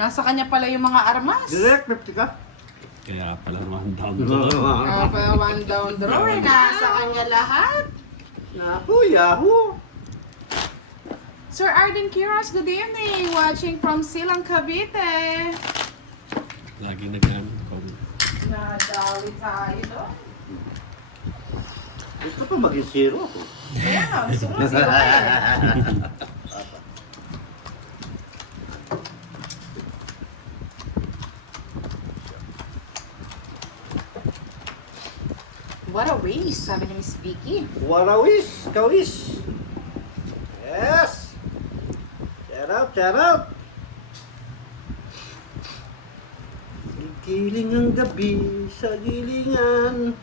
Nasa kanya pala yung mga armas. Direct, 50 ka. Kaya pala one down draw. Kaya one down draw eh. Nasa kanya lahat. Naku, Yahoo! Sir Arden Quiroz, good evening. Watching from Silang, Cavite. Lagi nag-ano. Nadawi tayo doon. Gusto ko maging zero ako. Kaya nga, gusto mo sila eh. What a waste, sabi ni Miss Vicky. Warawis, kawis. Yes! Shout out, shout out! Giling ang gabi sa gilingan.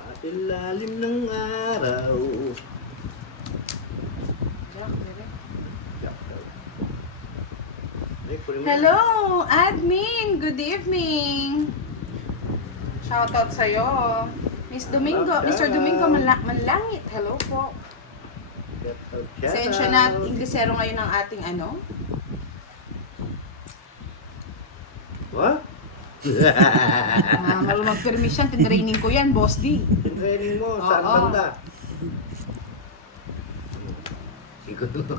At ilalim ng araw. Hello, admin. Good evening. Shoutout sa'yo. Miss Domingo, Mr. Domingo Manlangit. Hello po. Pasensya na, Inglesero ngayon ang ating ano. What? Marunong permission, tinraining ko yan, Boss D. Training mo, saan Oo. banda? Siguro.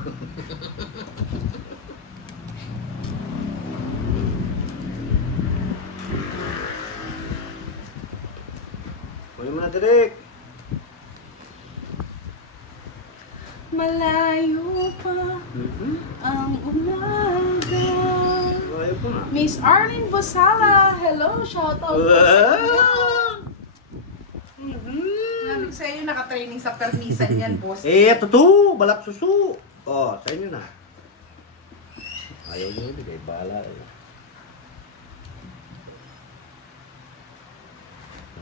Kunin mo na direct. Malayo pa ang umaga. Ayaw ko nga. Miss Arlene Bosala, hello, shoutout po sa inyo. Sabi ko sa inyo, nakatraining sa permisan yan, Boss. Eh, ito to, balak susu. Oh, sa inyo na. Ayaw nyo, bigay bala.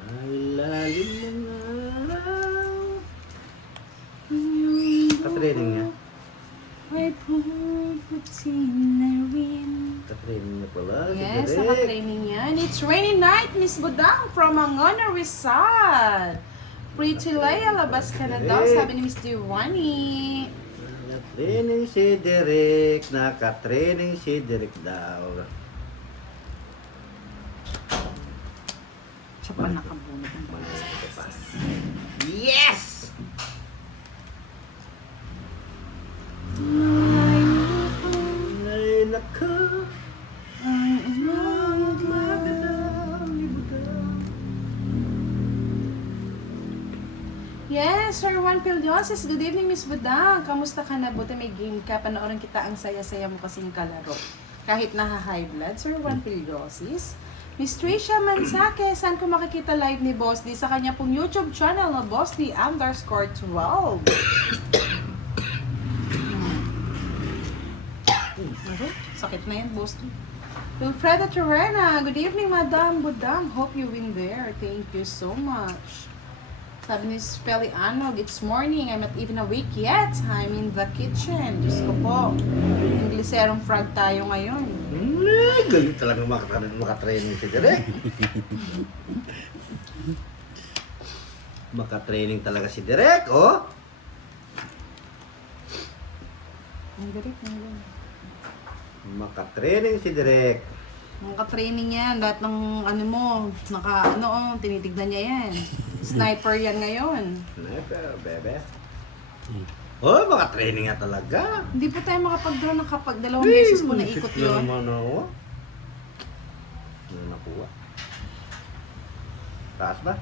Malalim ng araw. Katraining niya. Ay, puputin na rin. Katraining niya pala. si Yes, Direk. naka-training yan. It's rainy night, Miss Budang from Angono, Rizal. Pretty Leia, labas ka na daw, sabi ni Miss Giovanni. Nakatraining si Derek. Nakatraining si Derek daw. Siya pa nakabunod ng balas. Yes! Ay, naka. Ang umaga. Yes, Sir Juan Pildiosis. Good evening, Miss Budang. Kamusta ka na? Buti may game ka. Panoorin kita. Ang saya-saya mo kasing kalaro. Kahit naha-high blood, Sir Juan Pildiosis. Miss Tricia Mansake, saan ko makikita live ni Boss D? Sa kanya pong YouTube channel na Boss D _12. Sakit na yan, Boss D. Wilfreda Terrena, good evening, Madam Budang. Hope you win there. Thank you so much. Sabi ni Spelly Anog, it's morning. I'm not even awake yet. I'm in the kitchen. Diyos ko po. Ingleserong frog tayo ngayon. Galing talaga makatraining si Derek. Makatraining talaga si Derek, oh. Ang galit, ang galit. Makatraining si Derek. Mga ka-training yan. Lahat ng ano mo, tinitignan niya yan. Sniper yan ngayon. Sniper, bebe. Oh, makatraining nga talaga. Hindi po tayo makapag-draw ng kapag dalawang beses po naikot Shit na yun. naman ako. Ano nakuha? Taas ba?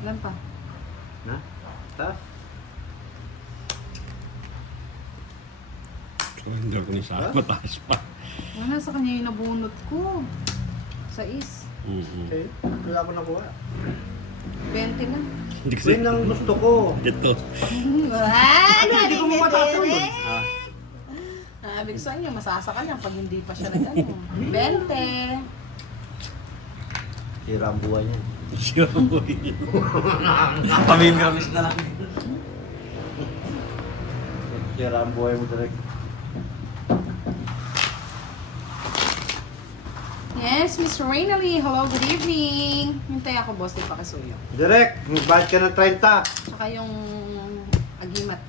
Ilan pa? Ha? Taas? Hindi ako ni Saka, mataas pa. Wala, sa kanya yung nabunot ko. Sa is. Okay. Wala ko nakuha. 20 na. Hindi kasi Yun ang gusto ko. ito. Hindi ko matatapos. Ibig sa inyo, masasakal yan pag hindi pa siya nag-ano. 20. Sira ang buhay niya. Sure boy. Pamimiramis na lang. Sira ang buhay mo direct. Yes, Miss Rainalee. Hello, good evening. Hintay ako, boss. Di pa kasuyo. Direct, magbayad ka ng 30. Tsaka yung Imat.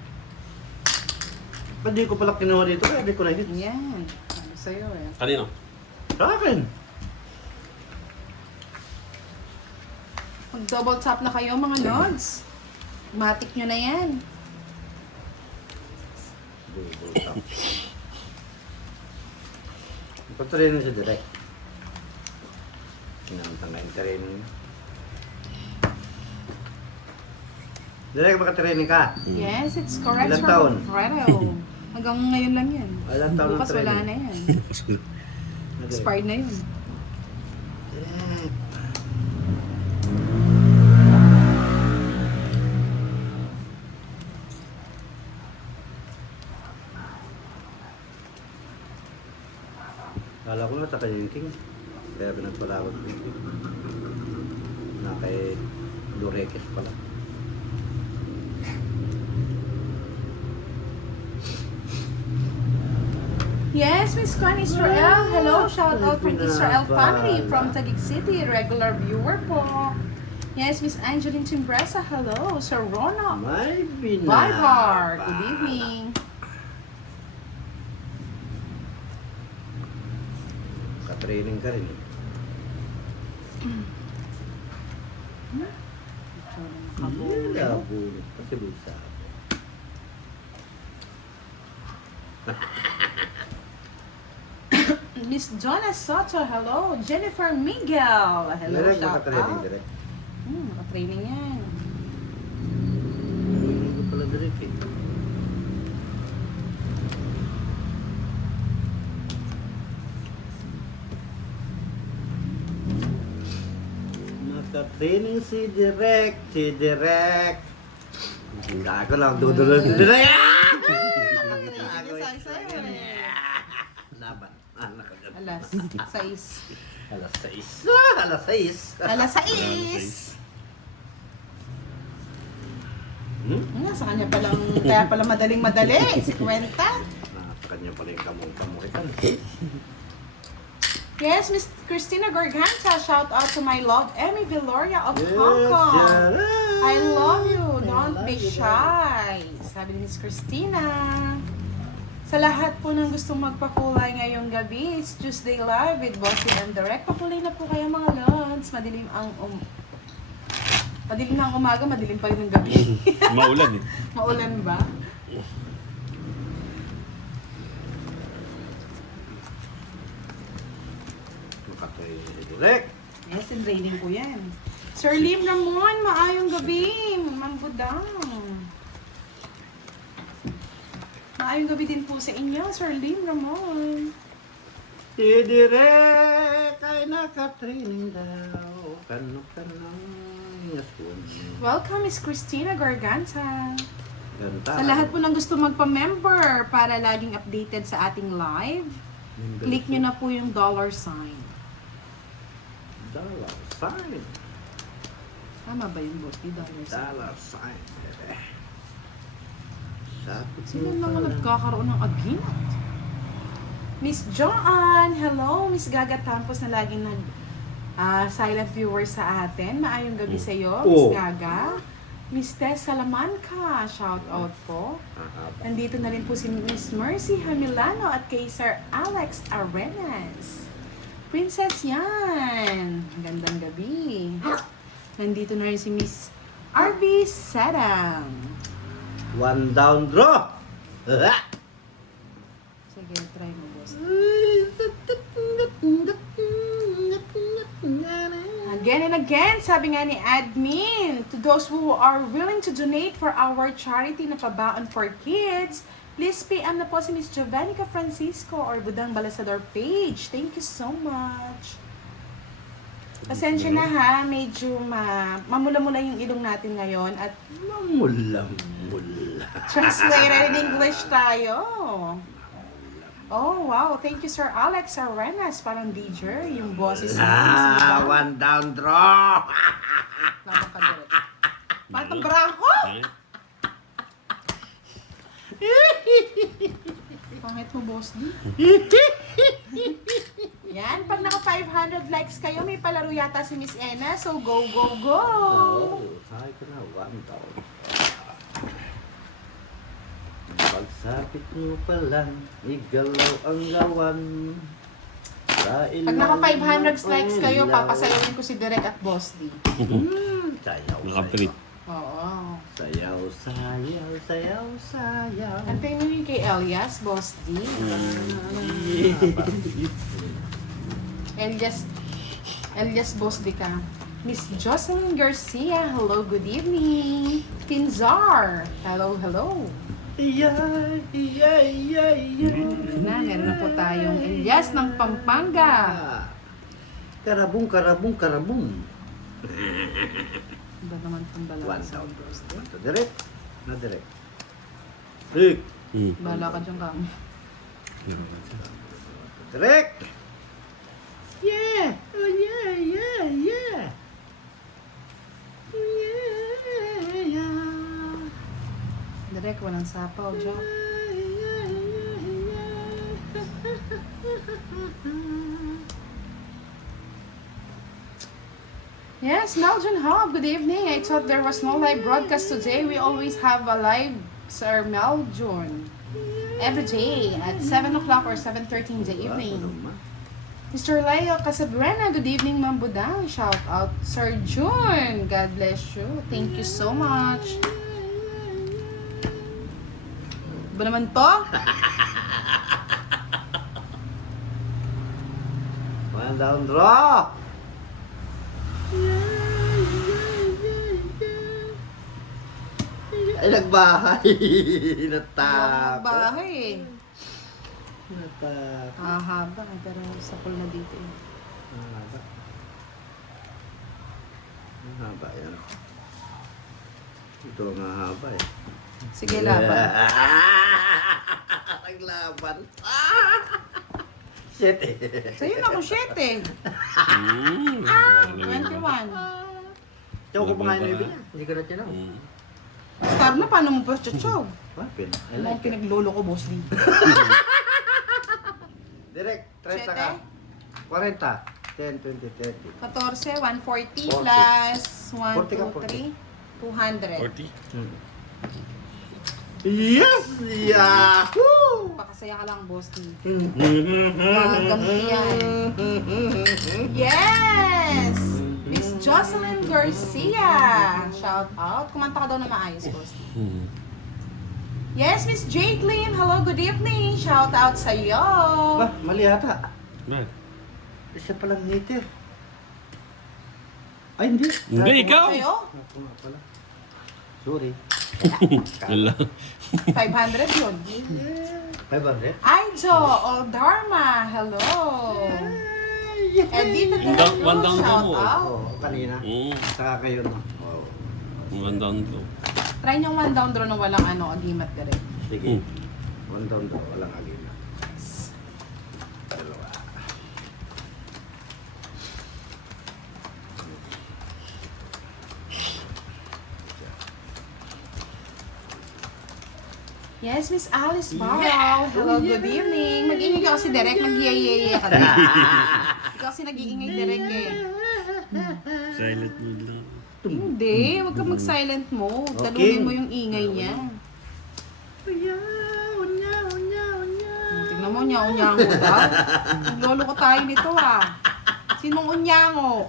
Ba't di ko pala kinuha dito? Kaya di ko na hit. Yan. Ano sa'yo eh. Kanino? Sa akin. Mag double tap na kayo mga nods. Matic nyo na yan. Double tap. Ipatraining siya direct. Sinamantang nga yung training. Direct makatraining ka. Yes, it's correct, Ilang Sir taon? Alfredo. Hanggang ngayon lang yan. Ilang taon ang Bukas wala training? na yan. Expired na yun. Direct. Kala ko na sa King. Kaya pinagpalawag ko. Na kay Loreques pala. Yes, Miss Kwan Israel. Hello, shout out from Israel family from Taguig City. Regular viewer po. Yes, Miss Angeline Timbresa. Hello, Sir Ronald. May Vibar. Good evening. Ka-training ka rin. Labo. Kasi bisa. Miss Donna Soto. Hello. Jennifer Miguel. Hello, Direct shout maka-training out. direct. Naka-training yan. Hindi ko pala direct eh. Maka-training si Direk, si Direk. Hindi ako lang dudulog si Direk. Laban. Nakagad. Alas 6. Alas 6. Alas 6. Alas 6. Sa kanya palang, kaya pala madaling-madali. Si Kwenta. Kanya pala yung kamong-kamuhitan. Yes, Miss Christina Gorganta. Shout out to my love, Emmy Viloria of Hong Kong. I love you. Don't be shy. Sabi ni Miss Christina. Sa lahat po ng gustong magpakulay ngayong gabi, it's Tuesday Live with Bossy and Direct. Pakulay na po kayo mga lods. Madilim na ang umaga, madilim pa rin ang gabi. Maulan eh. Maulan ba? Makatoy si Direk. Yes, and raining po yan. Sir Lim Ramon, maayong gabi. Mangbudang. Maayong gabi din po sa inyo, Sir Lim Ramon. Si Direk ay nakatraining daw. Kano-kanang yasun. Welcome, Miss Christina Garganta. Ganta. Sa lahat po ng gusto magpa-member para laging updated sa ating live, click nyo na po yung $sign. Dollar sign. Tama ba yung boss? Yung $sign. Dollar sign. Bebe. Sapit Sino mo mga pala. nagkakaroon ng aginat? Miss Joanne, hello. Miss Gaga Tampos na laging silent viewer sa atin. Maayong gabi sa iyo, Miss Oh. Gaga. Miss Tess Salamanca, shout out po. Nandito na rin po si Miss Mercy Hamilano at kay Sir Alex Arenas. Princess yan. Gandang gabi. Nandito na rin si Miss RB Sedang. One down draw. Sige, try mo, boss. Again and again, sabi nga ni admin, to those who are willing to donate for our charity na pabaon for kids, please PM na po si Miss Jovenica Francisco or Budang Balasador page. Thank you so much. Pasensya na ha, medyo mamula-mula yung ilong natin ngayon at Mamula-mula. translated in English tayo. Oh, wow. Thank you, Sir Alex Arenas. Parang DJ, yung boses mo. One down draw. Lama ka direct. Batang brako! Pangit mo, boss di. Yan, pag naka 500 likes kayo, may palaro yata si Miss Ena. So, go, go, go! Sabi ko na, one down. Pagsapit mo pa lang, igalaw ang lawan. Pag naka 500 likes kayo, papasayawin ko si Direk at Boss D. Sayaw, Nakaprint. Oo. sayaw, sayaw, sayaw, sayaw. Antayin mo yung kay Elias, Boss D. Elias Boss D ka. Miss Jocelyn Garcia, hello, good evening. Pinzar, hello, hello. Yeah. Meron na po tayong Elias ng Pampanga. Karabong, karabong, karabong. Iba naman pong One dalawa sa down. Boss D. One to direct. Na direct. Direct. Bahala ka dyan kami. Direct. Yeah. Oh yeah, yeah, yeah. Direk, walang sapaw, Jack. Yes, Meljon Hub, good evening. I thought there was no live broadcast today. We always have a live, Sir Meljon. Every day at 7 o'clock or 7:30 in the evening. Mr. Leo Casabrena, good evening, Ma'am Budang. Shout out, Sir June. God bless you. Thank you so much. Ba naman to? One down draw. Ay, nagbahay. Natakot. Bahay eh. Natakot. Haba eh, pero sa pool na dito eh. Mahaba. Mahaba yan. Ito ang mahaba eh. Sige, laban. Naglaban. Shit eh. Sa'yo na kung 7 eh. 21. Tiyaw ko pa nga yung ibig niya. Hindi ko na tiyaw. Star na, paano mo pa chachaw? Bakit? I Ano ang like it. pinaglolo ko, Boss Lee? Direct, 30 ka. 40. 10, 20, 30. 14, 140 40. plus 1, 40 ka, 2, 3, 200. 40? Yes! Yahoo! Pakasaya ka lang, Boss Lee. Gagamit yan. Yes! Miss Jocelyn Garcia. Shout out. Kumanta ka daw na maayos, Boss Lee. Yes, Miss Jacqueline. Hello, good evening. Shout out sa iyo. Ba, mali yata. Bakit? Isa palang hater. Ay, hindi. Hindi, ikaw. Sa'yo? Ako nga pala. Sorry. Wala. 500 yun. 500? Aijo, Dharma. Hello. Edith at One down shout mo. out. Oo, kanina. Saka kayo no. Wow. One down low. Try nyo one down draw na walang agimat ka rin. Sige. One down daw. Walang agina. Dalawa. Yes, Miss Alice Barrow. Hello, good evening. Mag-iingay ka kasi Derek, mag-yayaya ka rin. Ikaw kasi nag-iingay Derek eh. Silent mode lang. Hindi, wag ka mag-silent mode. Okay. Talunin mo yung ingay niya. Tignan mo, unya-unyango daw. Naglolo ko tayo nito ah. Sinong unyango?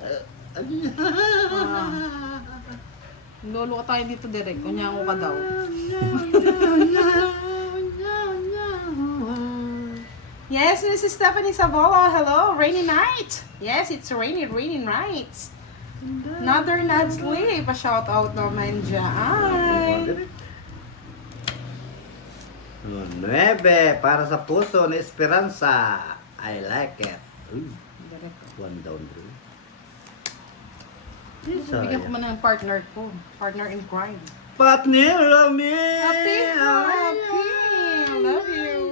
Lolo ka tayo dito, Derek. Unyango ka daw. Yes, Mrs. Stephanie Savola. Hello, rainy night. Yes, it's rainy night. Another not sleep. Pa-shout out naman dyan. 9 para sa puso ni Esperanza. I like it. Uy, Derek. one down bro. Bigyan ko man ng partner ko. Partner in crime. Partner Rami! Happy, happy. Love you.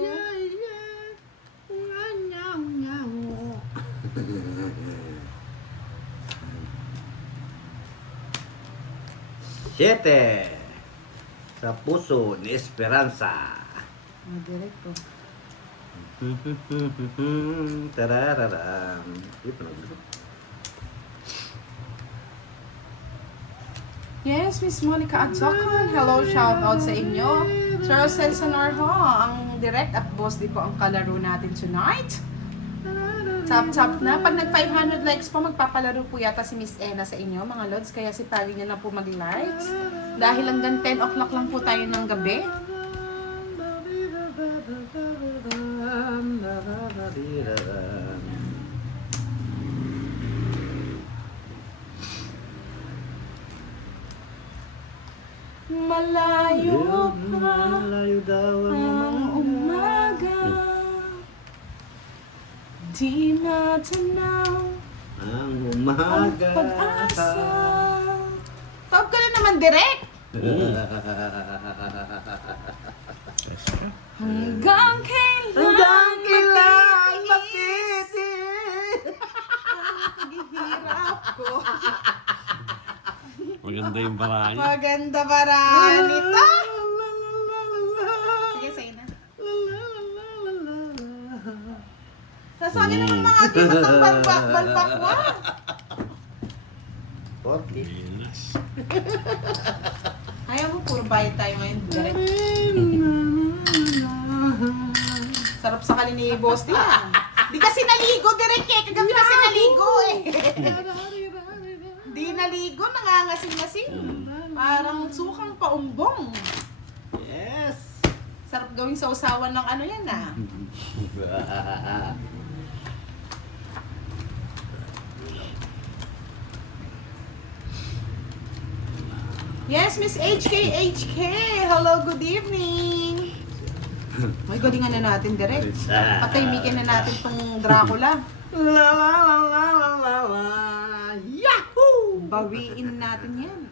Siete sa puso ni Esperanza. Derek ko. Tarararam. Ito na gusto. Yes, Miss Monica Adzokan. Hello, shout out sa inyo. Sir Rosel Sonorho, ang direct at boss di po ang kalaro natin tonight. Tap na. Pag nag 500 likes po, magpapalaro po yata si Miss Ena sa inyo, mga lods. Kaya si Pari niya na po mag-likes. Dahil hanggang 10 o'clock lang po tayo ng gabi. Malayo pa Malayo daw ang umaga. Di natanaw ang ang umaga. pag-asa. Tawag ka na naman direct. Hanggang kailan Hanggang kailan matiis matitis? ang paghihirap ko. Maganda yung paraan. Maganda paraan ito. Sige, say na. Nasali naman mga ginat ang balbak mo. 40. Yes. Ayaw mo, puro bayad tayo ngayon. Direct. Sarap sa kali ni Boss Tia. Di kasi naligo, direct eh. Kagabi kasi naligo eh. Di naligo, nangangasin-ngasin. Parang sukang paumbong. Yes. Sarap gawing sausawan ng ano yan ah. Yes, Miss HK. Hello, good evening. May galingan na natin, direct. Pataymikin na natin tong Dracula. La la la la la la la. Yahoo! Bawiin natin yan.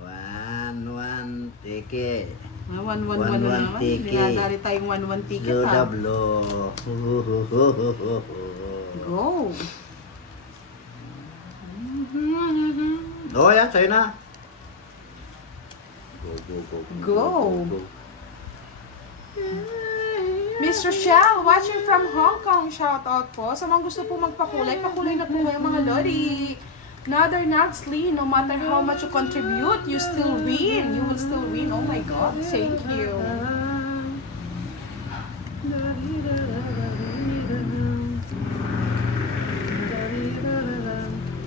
1-1 tiki. 1-1-1 1-1 na naman. ticket. Dinadali tayong 1-1 ticket Blue ha. the blue. Go. Oh, yan. Sa'yo na. Go. Mr. Shell, watching from Hong Kong, shout out po. Sa mga gusto po magpakulay, pakulay na po kayo mga lodi. Another Nagsly, no matter how much you contribute, you still win. You will still win. Oh my God, thank you.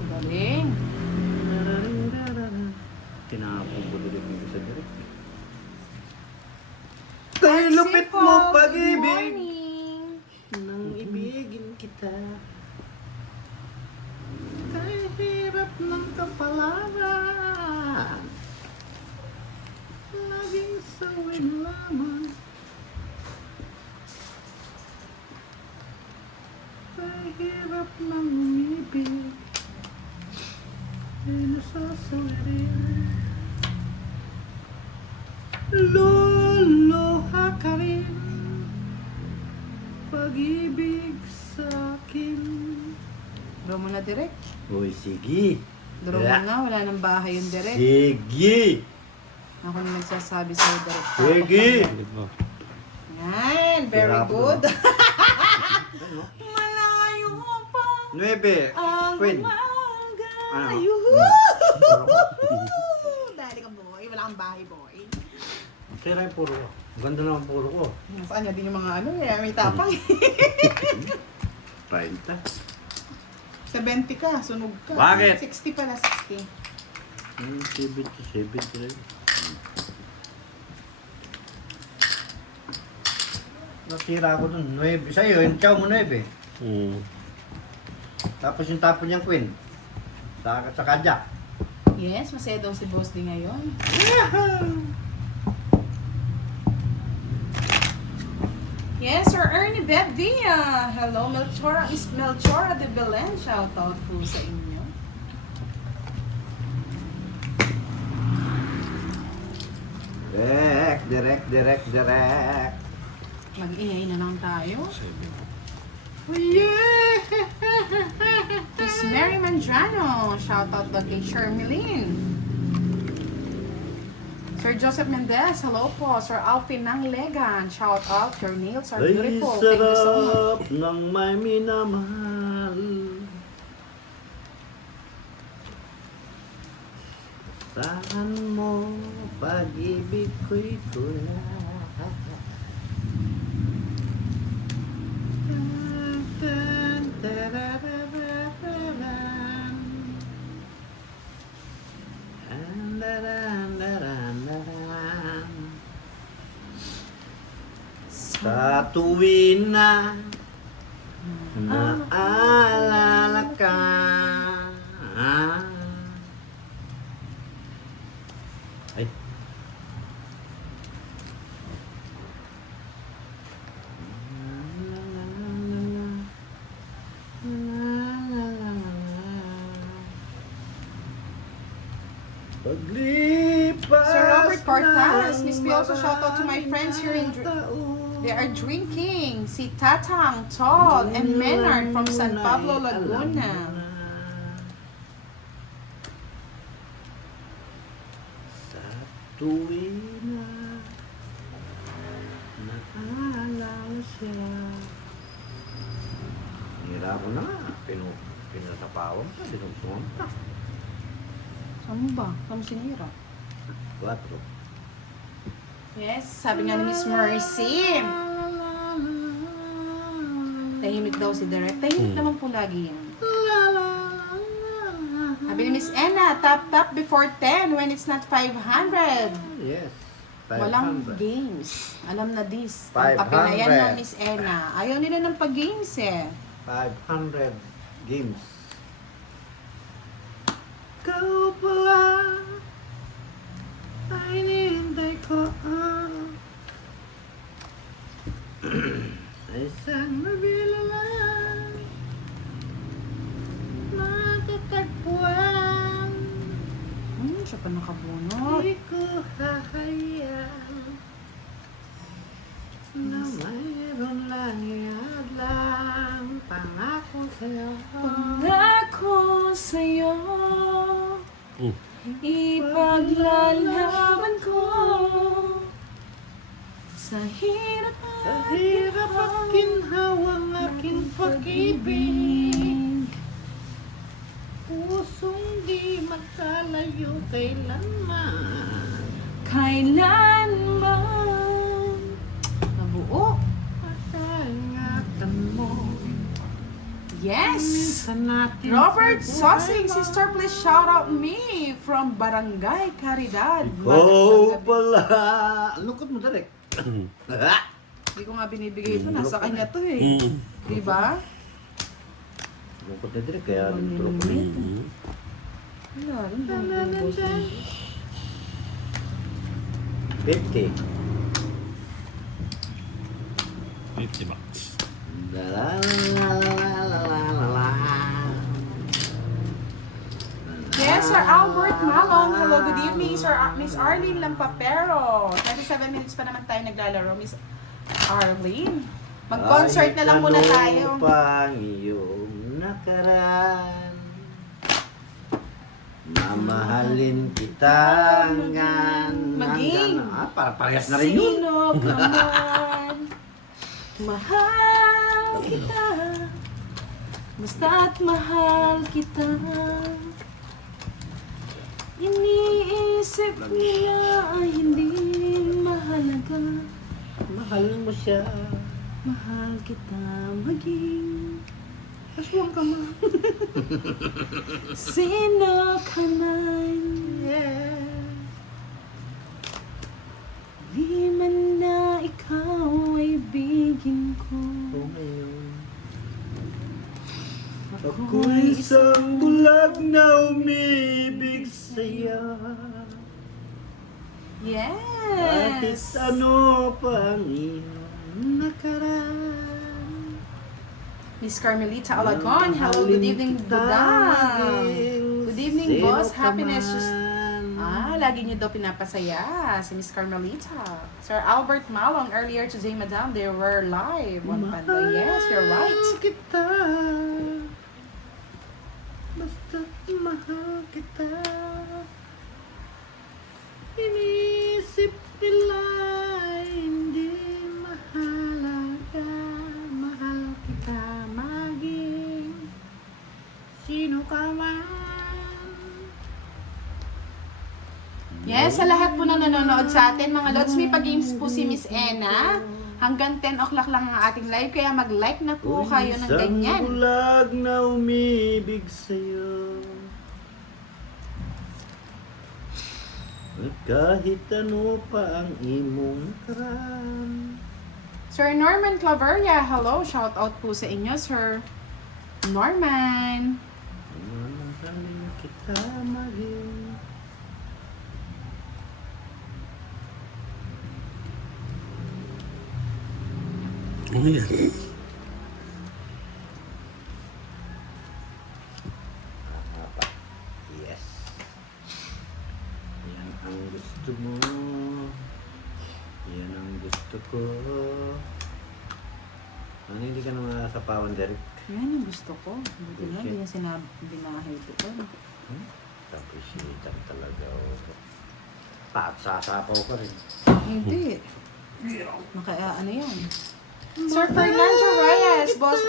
Galing. Tinapong ko din yung sa direct. Kay lupit mo pag-ibig Morning. nang ibigin kita. Kay hirap ng kapalaran, laging sawin lamang. Kay hirap ng umibig, ay nasasawirin. Luluha ka rin, pag-ibig sa'kin. Draw mo na direct. Uy, sige. Draw mo na, wala nang bahay yung direct. Sige. Ako na nagsasabi sa'yo direct. Sige. Diba? Yan, very Hirap good. Ano? Malayo pa 9. ang Queen. umaga. Ano? Yuhuu! Dali ka boy, wala kang bahay boy. Sira yung puro ko. Ganda naman puro ko. Saan niya din yung mga ano, may tapang. 30. 70 ka, sunog ka. Bakit? 60 pala, 60. 70 rin. Nasira ako dun. 9. Sa'yo, yung chow mo 9. Tapos yung tapo niyang queen. Sa kajak. Yes, masaya daw si Boss D ngayon. Yes, Sir Ernie Bevia. Hello, Melchora. Miss Melchora de Belen. Shout out po sa inyo. Direct. Mag-ingay na lang tayo. Yeah! Miss Mary Mandrano. Shout out daw kay Shermilyn. Sir Joseph Mendez, hello po. Sir Alvin Nanglegan, shout out. Your nails are Ay, beautiful. Thank you so much. sarap ng may minamahal. Saan mo pag-ibig ko'y tulad? Sa tuwin na naalala ka. Ay. Paglipas Sir Robert Cortez, ng Miss P, also shout out to my friends here in They are drinking. Si Tatang, Tol, and Menard from San Pablo, Laguna. Sa tuwin na naalala siya. Hira ko na nga. Pinatapawan pa. Dinugtungan pa. Ano ba? Ano sinira? 4. Yes, sabi nga ni Miss Mercy. Tahimik daw si Direk. Tahimik naman po lagi yan. Sabi ni Miss Enna, tap before 10 when it's not 500. Yes. Walang 500. games. Alam na this. 500. Papinayan ng Miss Enna. Ayaw nila ng pag-games eh. 500 games. Ikaw pala ay hinihintay ko sa isang mabilalang matatagpuan. Siya pa nakabunot. Di ko hahayaan na mayroon lang iadlang pangako sa'yo. Pangako sa'yo, Oh. ipaglalaban ko sa hirap Sa hirap at ginhawang aking pag-ibig, pusong di magkalayo kailanman. kailanman. Nabuo. Pag-ingatan mo. Yes! Minsan natin Robert sa Sosing, buhay sister, please shout out me from Barangay Caridad. Ikaw pala. Lungkot mo, Derek. Hindi ko nga binibigay ito. Nasa kanya to eh. Mm. Diba? Lungkot na, Derek. Kaya drop mo. Mm. Wala rin. Ganun yung boss. 50. 50 bucks. La la la la la la la la. Yes, Sir Albert Malong. Hello, good evening, Sir Miss Arlene Lampapero. 27 minutes pa naman tayo naglalaro, Miss Arlene. Mag-concert na lang muna tayo. Ay, pang iyong nakaraan. Mamahalin kita hanggang... Maging. Parehas na rin yun. Sino ka man, mahal kita. Basta't mahal kita. Iniisip nila ay hindi mahalaga. Mahal mo siya. Mahal kita maging Aswang ka man. sino ka man. Yeah. Di man na ikaw ay bigin ko. O ngayon. Ako'y isang bulag na umibig sa'yo. Kahit Yes! ano pa ang iyong nakaraan. Miss Carmelita Alagon, hello, good evening, Budang. Good evening, boss. Happiness just... lagi niyo daw pinapasaya si Miss Carmelita. Sir Albert Malong, earlier today, madam, they were live on Pandoy. Yes, you're right. Kita, basta mahal kita. Inisip nila hindi mahalaga. Mahal kita maging sino ka man. Yes, sa lahat po na nanonood sa atin, mga lods, may pag-games po si Miss Enna. Hanggang 10 o'clock lang ang ating live, kaya mag-like na po kayo ng ganyan. Isang bulag na umibig sa'yo. At kahit ano pa ang imong nakaraan. Sir Norman Claveria, hello. Shout out po sa inyo, Sir Norman. Mamahalin kita maging. Oh, yan. Haba. Yes. Yan ang gusto mo. Yan ang gusto ko. Ano hindi ka naman sa pawan, Derek? Yan yung gusto ko. Buti na, hindi niya sinabi binahay ko. Appreciate talaga. Sasapaw ka rin. Hindi. Ano yan? Sir Fernando Reyes, boss.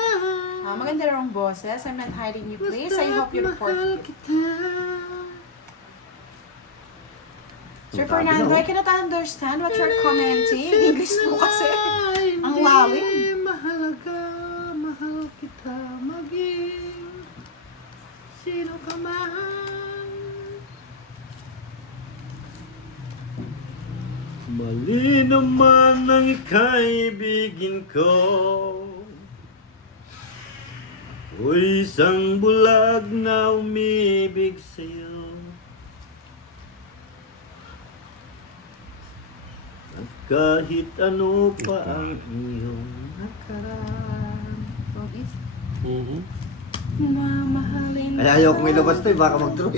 Maganda raw ang boses. I'm not hiding you, please. I hope you report. Sir Fernando, I cannot understand what you're commenting. English mo kasi. Ang lalim. Mahalaga, mahal kita maging sino ka man. Mali naman ang ikaibigin ko. O isang bulag na umibig sa'yo. At kahit ano pa ang iyong nakaraan. Mamahalin. Ay, ayaw kong ilabas to, baka mag-draw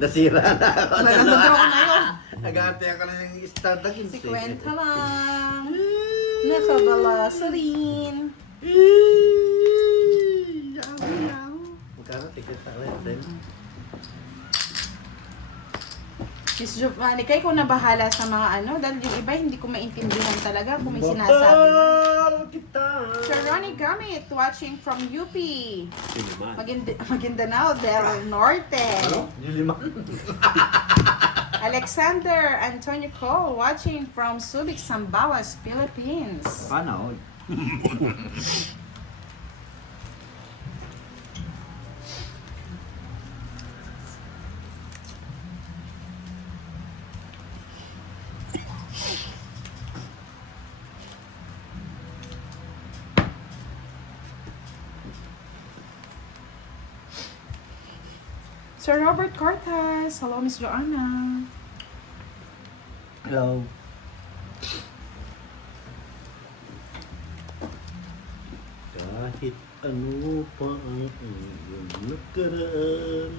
Nasira na ako. Nag-draw ko na yun. Nag-ate ako na yung start na 15. Si Kwenta lang. Nakabalasa rin. Magkano ticket sa akin? Miss Giovanni, kayo kung nabahala sa mga dahil yung iba hindi ko maintindihan talaga kung may sinasabi na. Sir Ronnie Gamit, watching from UP. Sino ba? Maguindanao del Norte. Yung lima. Alexander Antonio Cole, watching from Subic, Sambawas, Philippines. Paano? Sir Robert Cortez, hello Miss Joanna. Hello. Kahit ano pa ang iyong nakaraan,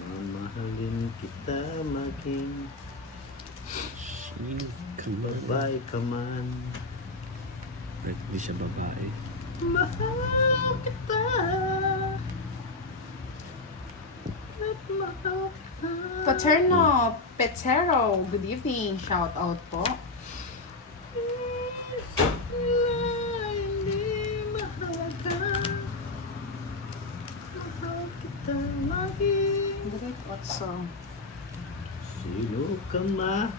mamahalin kita maging Sino ka ba? babae ka man. Kahit di siya babae. Mahal kita. At mahal kita. Paterno Petero, good evening. Shout out po. Hindi mahalaga. Mahal kita maging Direct what song? sino ka man.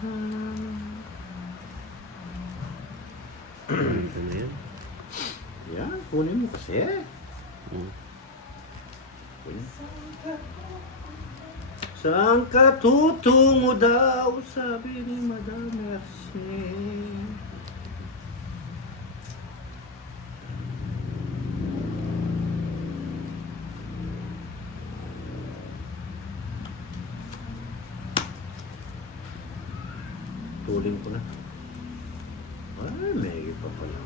Ito na yan. Yan, kunin mo kasi. Mm. Saan ka tutungo daw, sabi ni Madam Mercy. Tuling ko na. Ay, may pa pala.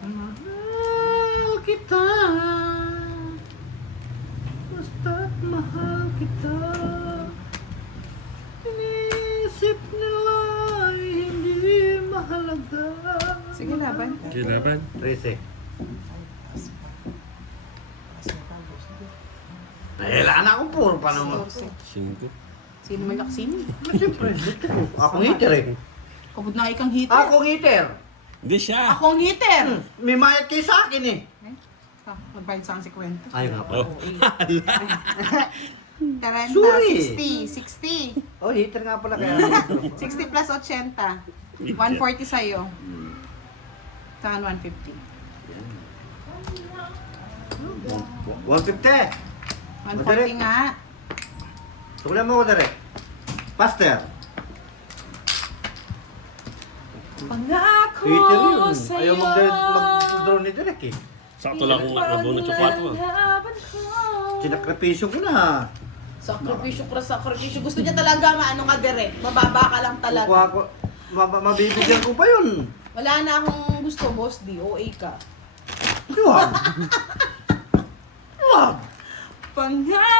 Mahal kita. Basta't mahal kita. Inisip nila ay hindi mahalaga. Sige, laban. Kilaban. 13. Nahilaan ako puro pa naman. 5. Sino malaksini? Siyempre, akong hitter eh. Kabud na ikang hitter. Akong hitter. Hindi siya. Akong hitter. May mayat kayo sa akin eh. Magbayad sa akin si Kwenta. Ayaw nga pala. Oh. 30, Sorry. 60. Oh, hitter nga pala kaya. 60 plus 80. 140 sa'yo. Saan 150? 150. 140 nga. Tukulan mo ko direct. Pastor. Pangako Twitter yun. sa'yo. Ayaw mag-draw ni direct eh. Sakto lang kung nabunod yung 4 mo. Sinakripisyo ko na. Sakripisyo. Gusto niya talaga maano ka direct. Mababa ka lang talaga. Kukuha ko. Mabibigyan ko pa yun. Wala na akong gusto, boss. DOA ka. Wag. Wag. Pangako